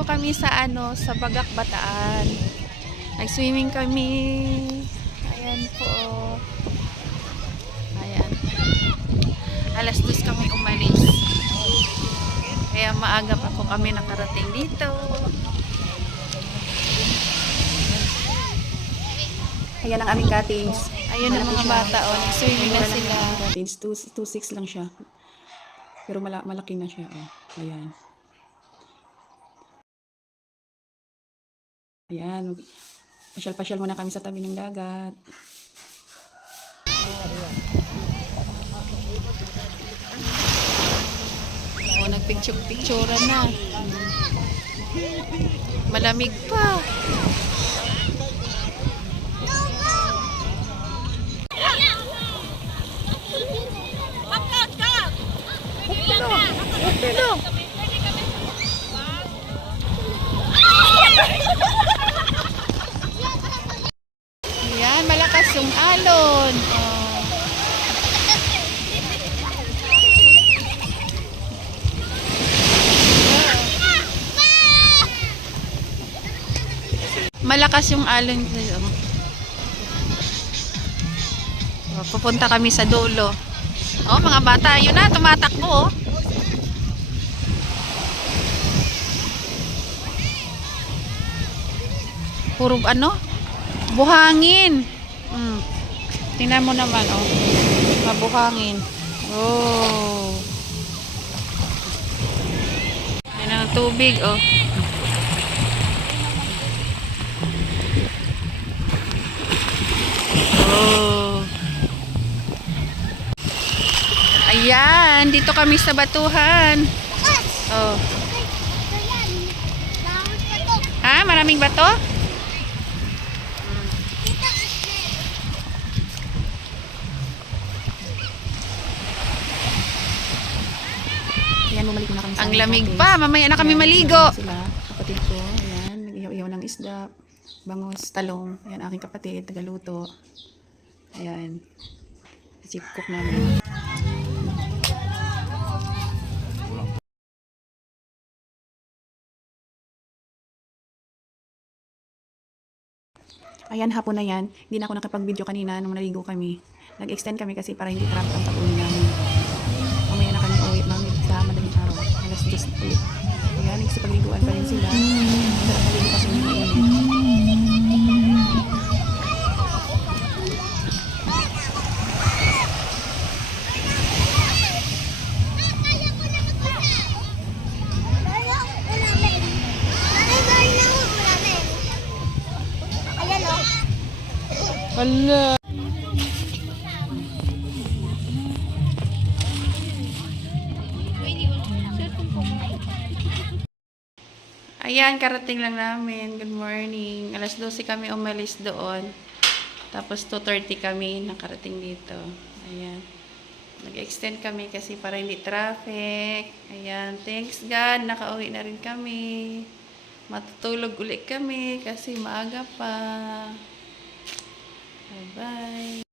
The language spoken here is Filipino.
nandito kami sa sa Bagak, Bataan. Nag-swimming kami. Ayan po. Ayan. Alas 2 kami umalis. Kaya maaga pa po kami nakarating dito. Ayan ang aming cuttings. Ayun ang mga bata, nag-swimming na sila. Cuttings, 2.6 lang siya. Pero malaki na siya, Ayan. Ayan. Pasyal-pasyal muna kami sa tabi ng dagat. Nagpicture na. Malamig pa. Ayan, malakas yung alon. Malakas yung alon. Pupunta kami sa dulo. Mga bata, yun na, tumatakbo. Puro buhangin. Tingnan mo naman, mabuhangin. Yan ang tubig, Ayan, dito kami sa batuhan. Maraming bato? Ayan, bumalik na kami sa Ang lamig pa, mamaya na kami maligo. Sila, kapatid ko, ayan, nag-ihaw-ihaw ng isda, bangos, talong. Ayan, aking kapatid, tagaluto. Ayan, chip cook namin. Ayan, hapon na yan. Hindi na ako nakapag-video kanina nung naligo kami. Nag-extend kami kasi para hindi traffic ang pag-uwi namin. Mamaya na kami uwi namin sa madaling araw. Alas 10 ulit. Ayan, nagsipag-liguan pa rin sila. Sarap maligo kasi nila ulit. Hala. Ayan, karating lang namin. Good morning. Alas 12 kami umalis doon. Tapos 2:30 kami nakarating dito. Ayan. Nag-extend kami kasi para hindi traffic. Ayan. Thanks God. Nakauwi na rin kami. Matutulog ulit kami kasi maaga pa. Bye-bye.